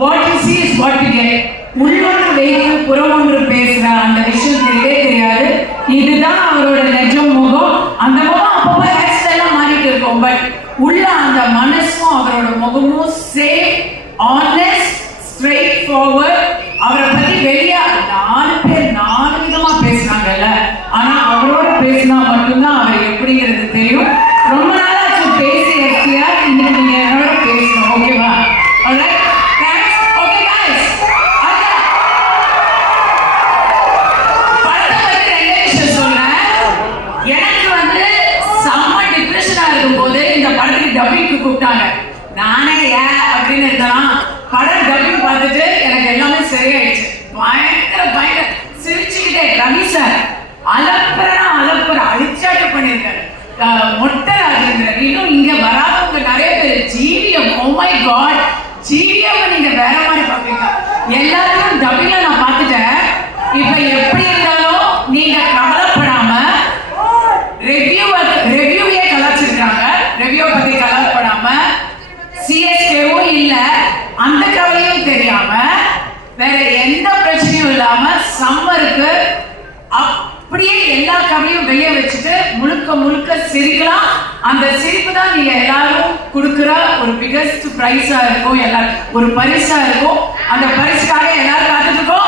what you see is what you get. உள்ளொன்று வைத்து புறமொன்று பேசுற அந்த விஷயம் தெரியவே தெரியாது. இதுதான் அவரோட நிஜ முகம். அந்த முகம் அப்பப்போ ஹேர் ஸ்டைலாம் மாறிட்டு இருக்கும், பட் உள்ள அந்த மனசும் அவரோட முகமும் சேம், ஆனஸ்ட், ஸ்ட்ரெயிட் ஃபார்வர்ட். அவரை பத்தி வெளியே 4 பேர் 4 விதமா பேசுறாங்கல்ல, ஆனா அவரோட பேசினா மட்டும்தான் அவர் எப்படிங்கிறது தெரியும். ரொம்ப நாளாச்சு பேசி எஸ்டிஆர், இன்னைக்கு நீங்க என்னோட பேசணும், ஓகேவா? Alright, thanks. ஓகே गाइस, படத்தை பத்தி 2 விஷயம் சொல்றேன். எனக்கு வந்து செம்ம டிப்ரெஷனா இருக்கும்போது இந்த படத்துக்கு டப்பிங்க்கு கூப்பிட்டாங்க. நானே அப்படின்னு இருந்தாலும் படம் டப்பிங் பார்த்துட்டு எனக்கு எல்லாமே சரியாயிடுச்சு. பயங்கர சிரிச்சுக்கிட்டே ரவி சார் அலப்புற அழிச்சாட்டு பண்ணியிருக்காரு. மொட்டை ராஜேந்திரன், இன்னும் இங்க வராதவங்க நிறைய பேர். GVM, oh my God, GVM நீங்க வேற மாதிரி பார்ப்பீங்க. எல்லாத்தையும் டப்பிங்ல நான் பார்த்துட்டேன். இப்ப எப்படி இருந்தாலும் நீங்க கவலைப்படாம ரெவ்யூவே கலாச்சிருக்காங்க. ரெவ்யூ பத்தி கவலைப்படாம, சிஎஸ்கேவும் இல்ல அந்த கவலையும் தெரியாம, வேற எந்த பிரச்சனையும் இல்லாம சம்மருக்கு அப்படியே எல்லா கவலையும் வெளியே வச்சுட்டு முழுக்க சிரிக்கலாம். அந்த சிரிப்பு தான் நீங்க எல்லாரும் கொடுக்குற ஒரு பிகஸ்ட் பிரைஸா இருக்கும், எல்லாரும் ஒரு பரிசா இருக்கும். அந்த பரிசுக்காக எல்லாரும் காத்துட்டு இருக்கோம்.